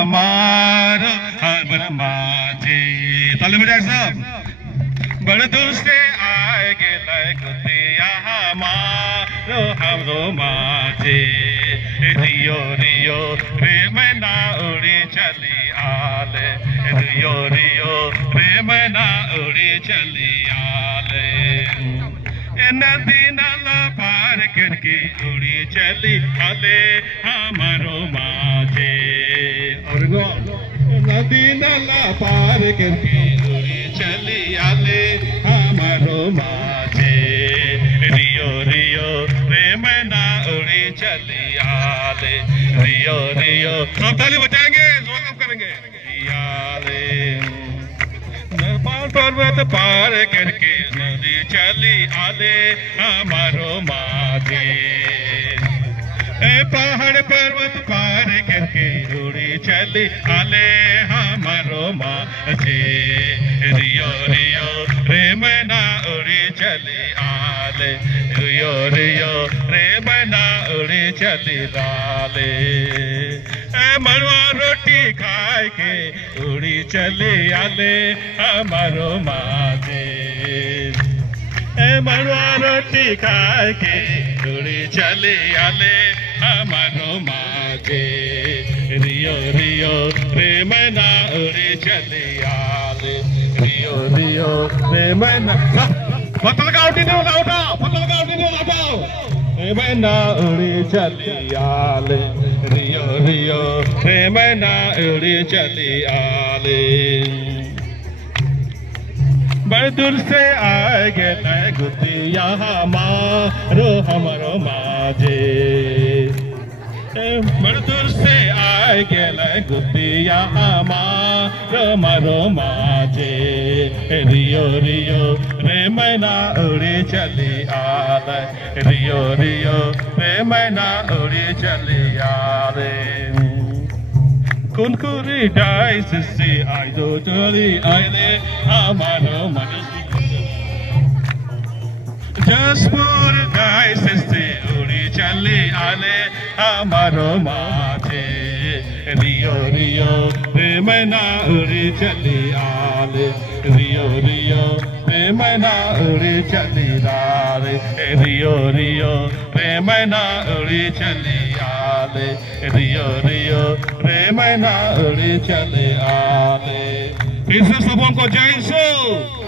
हमारो हर माझे ताली बजाए सब बड़े दूर से आएगे लगतिया हमारो हमरो माझे रियो रियो रे मैना उड़ी चली आले रियो रियो रे मैना उड़ी चली आले नदी नाला पार करके उड़ी चली आले हमारो माझे और नदी नाला पार करके उड़ी चली आले हमारो माझे रियो रियो रे मैना उड़ी चली आले रियो रियो सब ताली बजाएंगे जोर करेंगे आले पर्वत पार करके नदी चली आले हमारो माझे पहाड़ पर्वत पार करके उड़ी चली आले हमारो माझे रियो रियो रे मैना उड़ी चली आले रियो रियो रे मैना उड़ी चली आले मड़ुआ रोटी खाए के उड़ी चली आले हमारो माझे मड़ुआ रोटी खाए के उड़ी चली आले हमारो माझे रियो रियो रे मैना उड़ी चली आले रियो रियो रे मैना पतल का उठी नहीं उठाओ पतल का उठी नहीं उठाओ रे मैना उड़ी चली आले रियो रियो रे मैना उड़ी चली आले बड़े दूर से आएगे गुतिया हमारो हमारो माझे बड़े दूर से आएगे गुतिया हमारो हमारो माझे रियो रियो रे मैना उड़ी चली आले रियो रियो रे मैना उड़ी चली आले कुनकुरी डाइस से आई दो चली आले हमारो माझे जसपुर डाइस से उड़ी चली आले हमारो माझे रियो रियो रे मैना उड़ी चली आले रियो रियो रे मैना उड़ी चली आले रियो रियो रे मैना उड़ी चली आले रियो रियो रे मैना उड़ी चली आले फिर से सबों को जय सो